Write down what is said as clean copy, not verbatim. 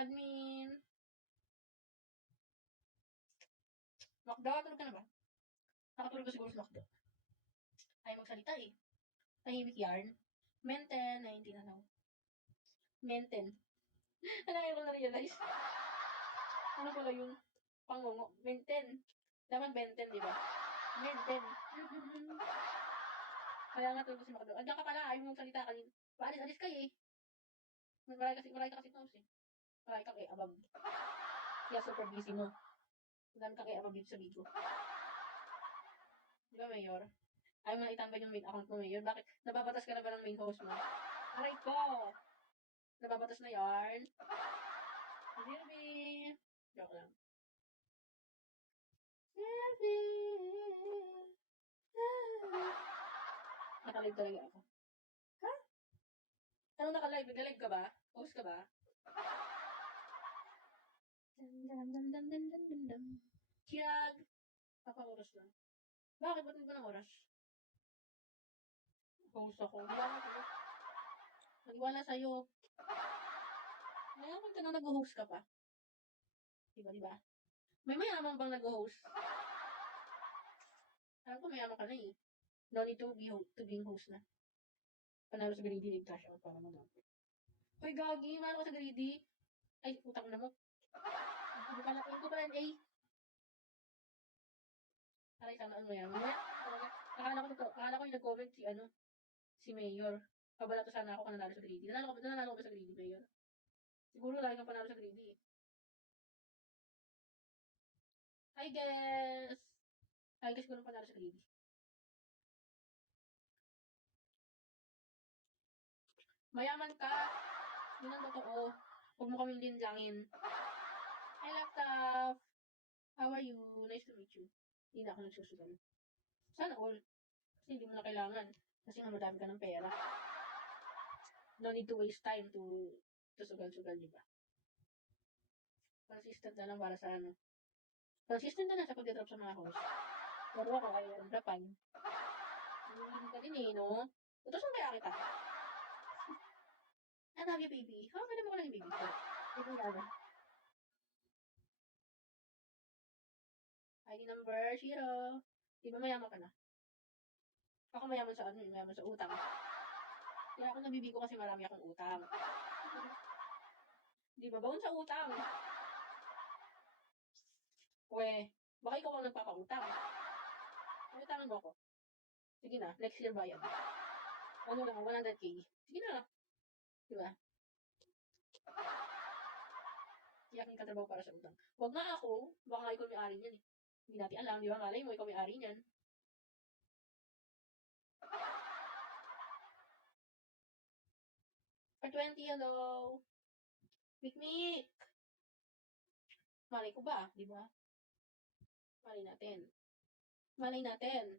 Admin. Makdo, tulog ka na ba? Nakatulog ka siguro sa makdo. Ayaw magsalita eh. Tahimik yarn. Menten, 19 na lang. Menten. Ano ayaw ko na-realize? Ano pala yung pangungo? Menten. Dapat benten, di ba? Menten. Kaya nga tulog si Makdo. Andiyan ka pala, ayaw mo magsalita kanina. Paalis-alis kayo eh. Maray ka kasi mouse eh. Maray ka kay abab. Kaya super busy mo. Madami ka kay abab dito sa video. Di ba, Mayor? Ayaw mo na itambay yung main account mo, Mayor. Bakit? Nababatas ka na ba ng main host mo? Aray ko! Nababatas na yarn. Silvi! Joke lang. Silvi! Nakalive talaga ako. Ha? Anong nakalive? Nag-live ka ba? Host ka ba? Kiyag! Papa-oras lang. Bakit? Ba't ba ng oras? Host ako. Nag-iwala sa'yo. Mayaman ka nang nag-host ka pa. Diba? May mayaman bang nag-host? Alam ko mayaman ka na eh. No need to being host na. Panalo sa greedy, nag-cash out para mag-upload. Hoy, gagi, mano ko sa greedy. Ay, utang na mo. Hindi pala A. Aray, sanaan mo yan. Akala ko yung nag-comment si Mayor. Pabalato sana ako kung nanalo sa greedy. Nanalo ko ba sa greedy, Mayor? Siguro lagi kang panalo sa greedy. I guess ko nung panalo sa greedy. Mayaman ka. Yun ang totoo. Huwag mo kaming linjangin. Hi, laptop. How are you? Nice to meet you. Hindi na ako nagsusugal. Sana all. Kasi hindi mo na kailangan. Kasi nga madami ka ng pera. No need to waste time to sugal-sugal, di ba? Consistent na lang para sa ano. Consistent na lang sa pag-drop sa mga host. Pero ako ay dropan. Hindi ka din eh, no? Utosan kaya kita. I love you, baby. How ka naman ko lang yung baby ko? Baby nga ba? ID number 0. Di ba mayaman ka na? Ako mayaman sa mayaman sa utang. Kaya ako nabibigo kasi marami akong utang. Di ba? Baon sa utang. We, baka ikaw ang nagpapautang. Utangan mo ako. Sige na, next year ba yan? Ano lang, 100k. Sige na. Di ba? Iyakin ka trabaho para sa utang. Huwag nga ako, baka ikaw may-ari niyan eh. Hindi natin alam, di ba? Malay mo, ikaw may-ari niyan. For 20, hello. Mikmik. Malay ko ba, di ba? Malay natin.